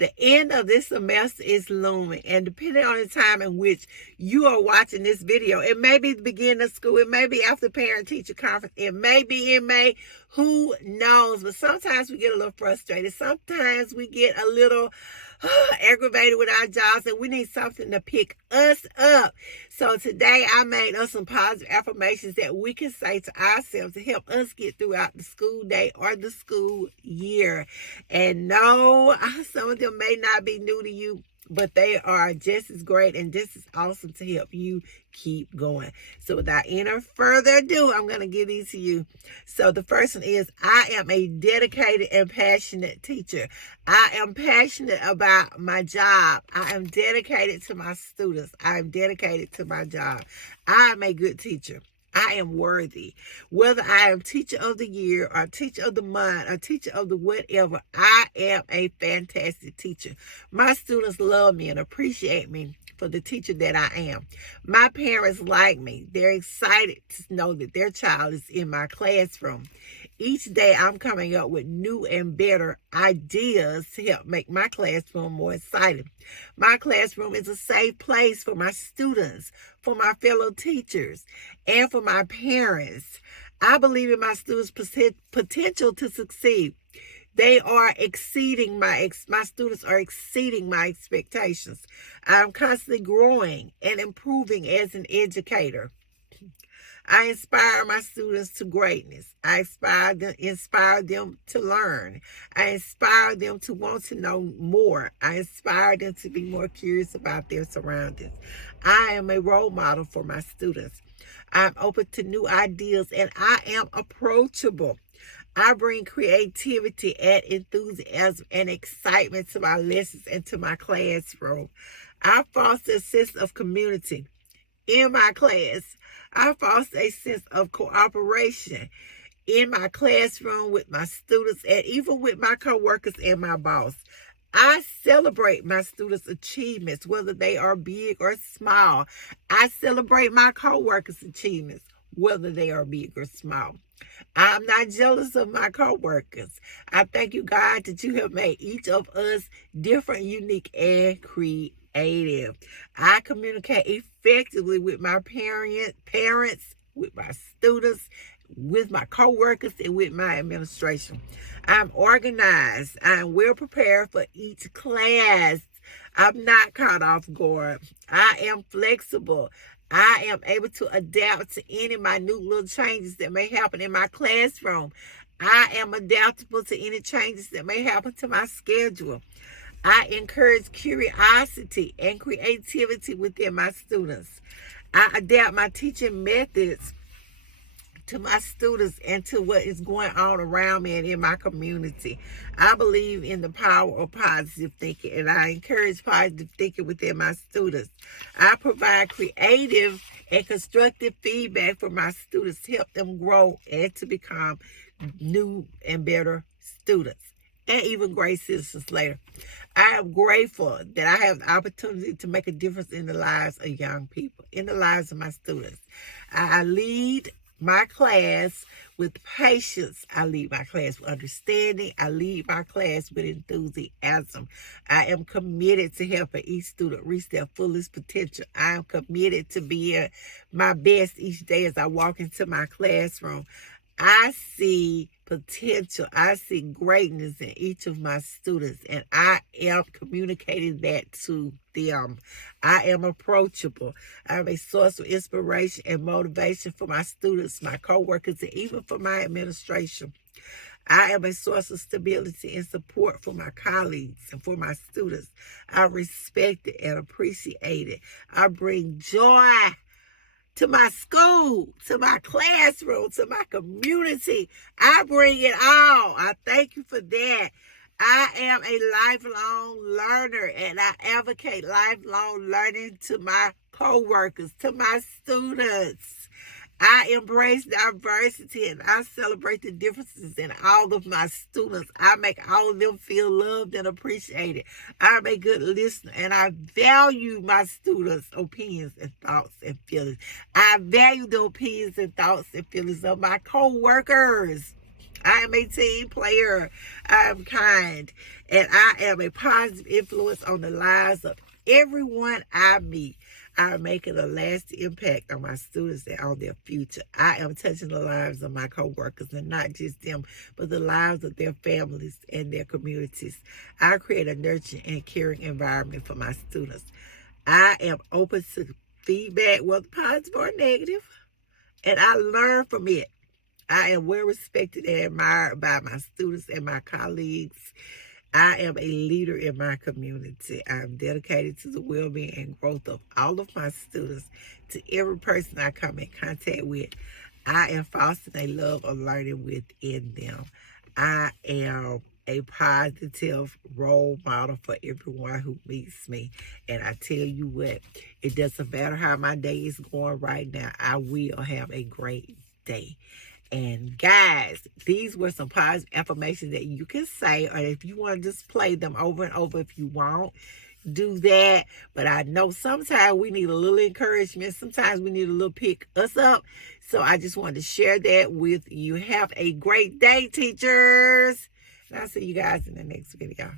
The end of this semester is looming, and depending on the time in which you are watching this video, it may be the beginning of school, it may be after parent-teacher conference, it may be in May, who knows? But sometimes we get a little frustrated. Sometimes we get a little aggravated with our jobs, and we need something to pick us up. So today I made us some positive affirmations that we can say to ourselves to help us get throughout the school day or the school year. And no, some of them may not be new to you, but they are just as great and just as awesome to help you keep going. So without any further ado, I'm going to give these to you. So the first one is, I am a dedicated and passionate teacher. I am passionate about my job. I am dedicated to my students. I am dedicated to my job. I am a good teacher. I am worthy. Whether I am teacher of the year or teacher of the month or teacher of the whatever, I am a fantastic teacher. My students love me and appreciate me for the teacher that I am. My parents like me. They're excited to know that their child is in my classroom. Each day I'm coming up with new and better ideas to help make my classroom more exciting. My classroom is a safe place for my students, for my fellow teachers, and for my parents. I believe in my students' potential to succeed. They are exceeding my students are exceeding my expectations. I'm constantly growing and improving as an educator. I inspire my students to greatness. I inspire them to learn. I inspire them to want to know more. I inspire them to be more curious about their surroundings. I am a role model for my students. I'm open to new ideas and I am approachable. I bring creativity and enthusiasm and excitement to my lessons and to my classroom. I foster a sense of community in my class. I foster a sense of cooperation in my classroom with my students and even with my coworkers and my boss. I celebrate my students' achievements, whether they are big or small. I celebrate my coworkers' achievements, whether they are big or small. I'm not jealous of my coworkers. I thank you, God, that you have made each of us different, unique, and creative. I communicate effectively with my parents, with my students, with my coworkers, and with my administration. I'm organized. I'm well prepared for each class. I'm not caught off guard. I am flexible. I am able to adapt to any minute little changes that may happen in my classroom. I am adaptable to any changes that may happen to my schedule. I encourage curiosity and creativity within my students. I adapt my teaching methods to my students and to what is going on around me and in my community. I believe in the power of positive thinking, and I encourage positive thinking within my students. I provide creative and constructive feedback for my students to help them grow and to become new and better students, and even great citizens later. I am grateful that I have the opportunity to make a difference in the lives of young people, in the lives of my students. I lead my class with patience. I lead my class with understanding. I lead my class with enthusiasm. I am committed to helping each student reach their fullest potential. I am committed to being my best each day as I walk into my classroom. I see potential. I see greatness in each of my students, and I am communicating that to them. I am approachable. I am a source of inspiration and motivation for my students, my coworkers, and even for my administration. I am a source of stability and support for my colleagues and for my students. I respect it and appreciate it. I bring joy to my school, to my classroom, to my community. I bring it all. I thank you for that. I am a lifelong learner, and I advocate lifelong learning to my coworkers, to my students. I embrace diversity and I celebrate the differences in all of my students. I make all of them feel loved and appreciated. I'm a good listener and I value my students' opinions and thoughts and feelings. I value the opinions and thoughts and feelings of my co-workers. I am a team player. I am kind. And I am a positive influence on the lives of everyone I meet. I am making a lasting impact on my students and on their future. I am touching the lives of my coworkers, and not just them, but the lives of their families and their communities. I create a nurturing and caring environment for my students. I am open to feedback, whether positive or negative, and I learn from it. I am well respected and admired by my students and my colleagues. I am a leader in my community. I am dedicated to the well-being and growth of all of my students. To every person I come in contact with, I am fostering a love of learning within them. I am a positive role model for everyone who meets me. And I tell you what, it doesn't matter how my day is going right now, I will have a great day. And guys, these were some positive affirmations that you can say, or if you want to just play them over and over if you want, do that. But I know sometimes we need a little encouragement. Sometimes we need a little pick us up. So I just wanted to share that with you. Have a great day, teachers. And I'll see you guys in the next video.